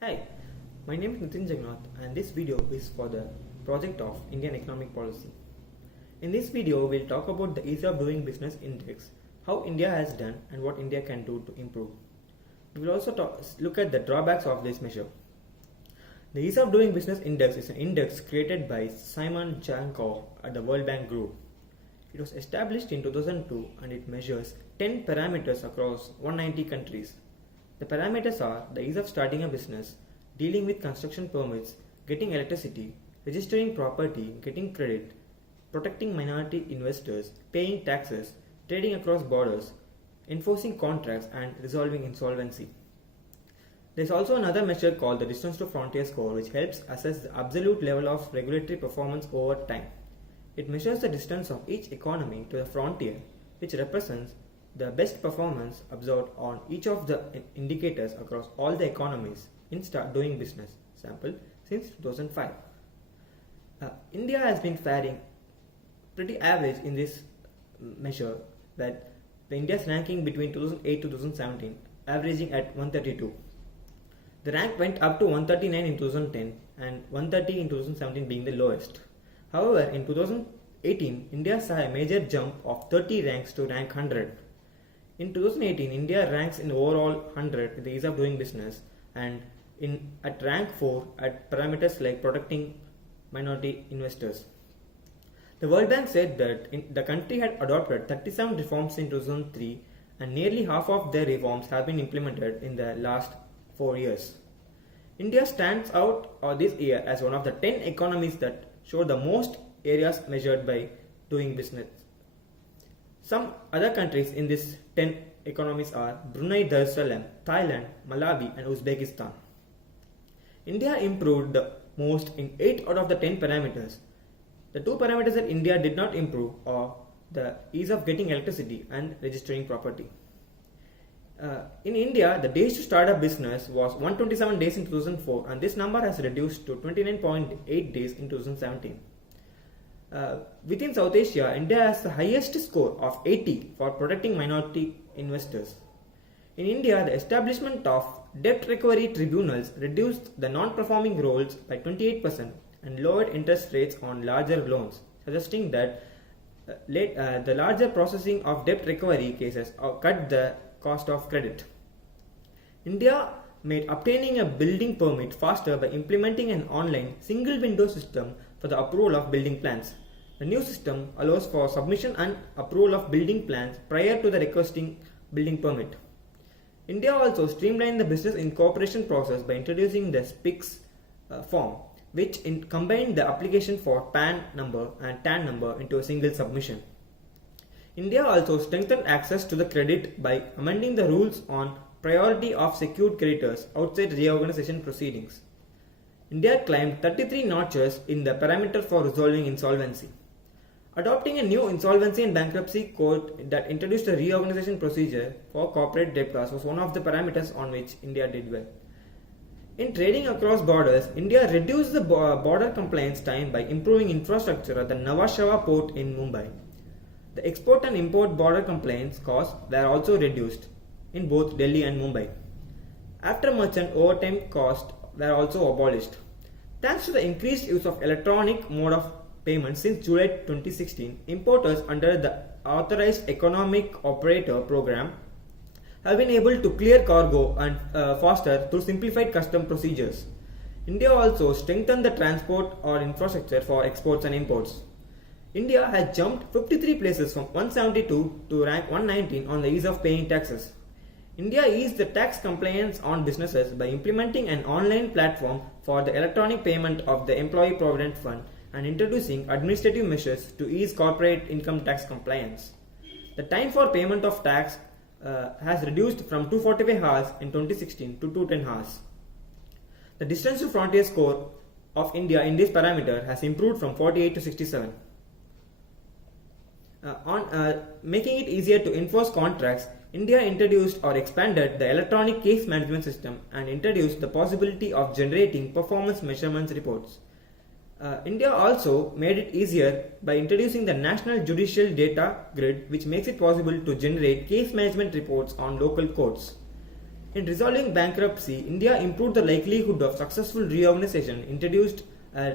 Hi, my name is Nitin Jaganath and this video is for the project of Indian economic policy. In this video, we'll talk about the ease of doing business index, how India has done and what India can do to improve. We will also look at the drawbacks of this measure. The ease of doing business index is an index created by Simon Jankow at the World Bank Group. It was established in 2002 and it measures 10 parameters across 190 countries. The parameters are the ease of starting a business, dealing with construction permits, getting electricity, registering property, getting credit, protecting minority investors, paying taxes, trading across borders, enforcing contracts, and resolving insolvency. There is also another measure called the distance to frontier score, which helps assess the absolute level of regulatory performance over time. It measures the distance of each economy to the frontier, which represents the best performance observed on each of the indicators across all the economies in doing business. Sample since 2005. India has been faring pretty average in this measure, that the India's ranking between 2008 to 2017 averaging at 132. The rank went up to 139 in 2010 and 130 in 2017 being the lowest. However, in 2018, India saw a major jump of 30 ranks to rank 100. In 2018, India ranks in overall 100 with the ease of doing business and at rank 4 at parameters like protecting minority investors. The World Bank said that the country had adopted 37 reforms in 2003 and nearly half of their reforms have been implemented in the last 4 years. India stands out this year as one of the 10 economies that show the most areas measured by doing business. Some other countries in these 10 economies are Brunei Darussalam, Thailand, Malawi and Uzbekistan. India improved the most in 8 out of the 10 parameters. The 2 parameters that India did not improve are the ease of getting electricity and registering property. In India, the days to start a business was 127 days in 2004 and this number has reduced to 29.8 days in 2017. Within South Asia, India has the highest score of 80 for protecting minority investors. In India, the establishment of debt recovery tribunals reduced the non-performing roles by 28% and lowered interest rates on larger loans, suggesting that the larger processing of debt recovery cases cut the cost of credit. India made obtaining a building permit faster by implementing an online single window system for the approval of building plans. The new system allows for submission and approval of building plans prior to the requesting building permit. India also streamlined the business incorporation process by introducing the SPICS form, which combined the application for PAN number and TAN number into a single submission. India also strengthened access to the credit by amending the rules on priority of secured creditors outside reorganization proceedings. India climbed 33 notches in the parameter for resolving insolvency. Adopting a new insolvency and bankruptcy code that introduced a reorganization procedure for corporate debtors was one of the parameters on which India did well. In trading across borders, India reduced the border compliance time by improving infrastructure at the Nhava Sheva port in Mumbai. The export and import border compliance costs were also reduced in both Delhi and Mumbai. After merchant overtime costs were also abolished. Thanks to the increased use of electronic mode of payment since July 2016, importers under the Authorized Economic Operator program have been able to clear cargo and faster through simplified custom procedures. India also strengthened the transport or infrastructure for exports and imports. India has jumped 53 places from 172 to rank 119 on the ease of paying taxes. India eased the tax compliance on businesses by implementing an online platform for the electronic payment of the Employee Provident Fund and introducing administrative measures to ease corporate income tax compliance. The time for payment of tax has reduced from 245 hours in 2016 to 210 hours. The distance to frontier score of India in this parameter has improved from 48 to 67. Making it easier to enforce contracts, India introduced or expanded the electronic case management system and introduced the possibility of generating performance measurements reports. India also made it easier by introducing the National Judicial Data Grid, which makes it possible to generate case management reports on local courts. In resolving bankruptcy, India improved the likelihood of successful reorganization, introduced a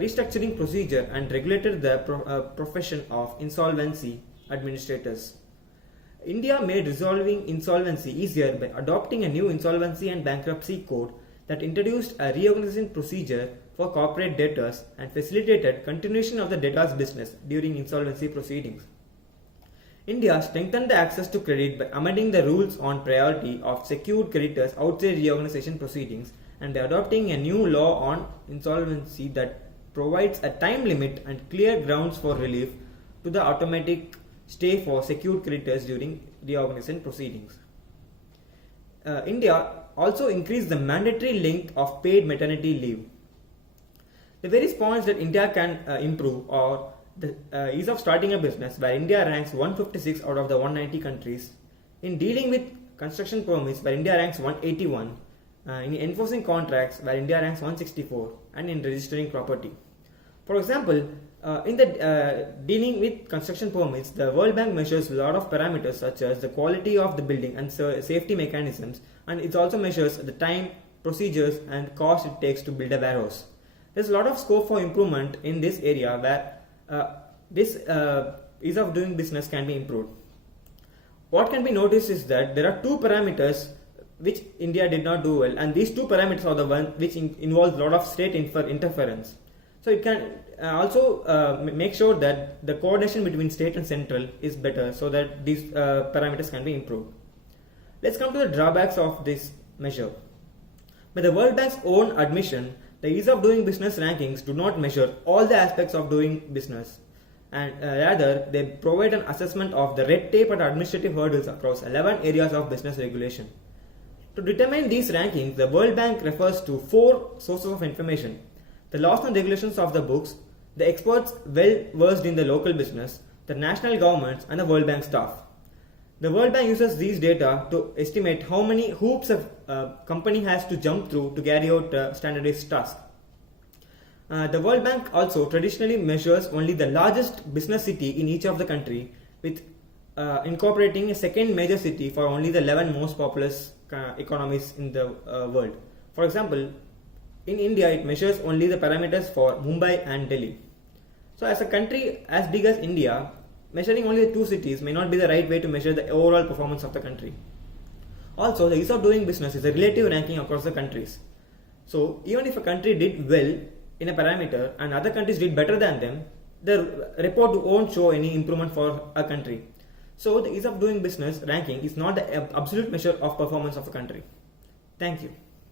restructuring procedure, and regulated the profession of insolvency administrators. India made resolving insolvency easier by adopting a new insolvency and bankruptcy code that introduced a reorganization procedure for corporate debtors and facilitated continuation of the debtors' business during insolvency proceedings. India strengthened the access to credit by amending the rules on priority of secured creditors outside reorganization proceedings and by adopting a new law on insolvency that provides a time limit and clear grounds for relief to the automatic stay for secured creditors during reorganization proceedings. India also increased the mandatory length of paid maternity leave. The various points that India can improve are the ease of starting a business, where India ranks 156 out of the 190 countries. In dealing with construction permits, where India ranks 181. In enforcing contracts, where India ranks 164. And in registering property. For example, in the dealing with construction permits, the World Bank measures a lot of parameters such as the quality of the building and safety mechanisms, and it also measures the time, procedures, and cost it takes to build a warehouse. There's a lot of scope for improvement in this area where this ease of doing business can be improved. What can be noticed is that there are two parameters which India did not do well, and these two parameters are the ones which involve a lot of state interference. So it can also make sure that the coordination between state and central is better, so that these parameters can be improved. Let's come to the drawbacks of this measure. By the World Bank's own admission, the ease of doing business rankings do not measure all the aspects of doing business, and rather they provide an assessment of the red tape and administrative hurdles across 11 areas of business regulation. To determine these rankings, the World Bank refers to 4 sources of information: the laws and regulations of the books, the experts well versed in the local business, the national governments, and the World Bank staff. The World Bank uses these data to estimate how many hoops a company has to jump through to carry out a standardized task. The World Bank also traditionally measures only the largest business city in each of the country, with incorporating a second major city for only the 11 most populous economies in the world. For example, in India, it measures only the parameters for Mumbai and Delhi. So as a country as big as India, measuring only the 2 cities may not be the right way to measure the overall performance of the country. Also, the ease of doing business is a relative ranking across the countries. So even if a country did well in a parameter and other countries did better than them, the report won't show any improvement for a country. So the ease of doing business ranking is not the absolute measure of performance of a country. Thank you.